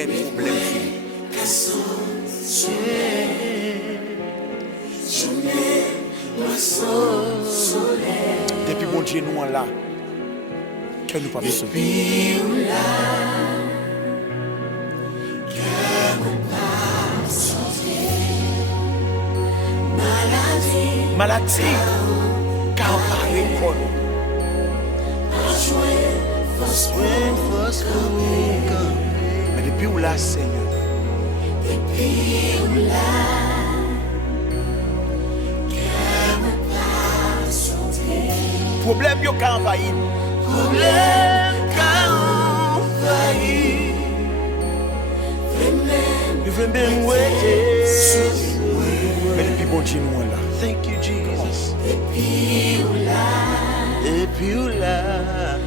un problème. Depuis mon Dieu, nous là, que nous pas besoin. Maladie, car par l'école. Mais depuis où là, Seigneur? Depuis où là, problème yo ka envahi. Problème ka envahi. Même mais depuis bon Dieu nous là. Thank you Jesus. Depuis où là.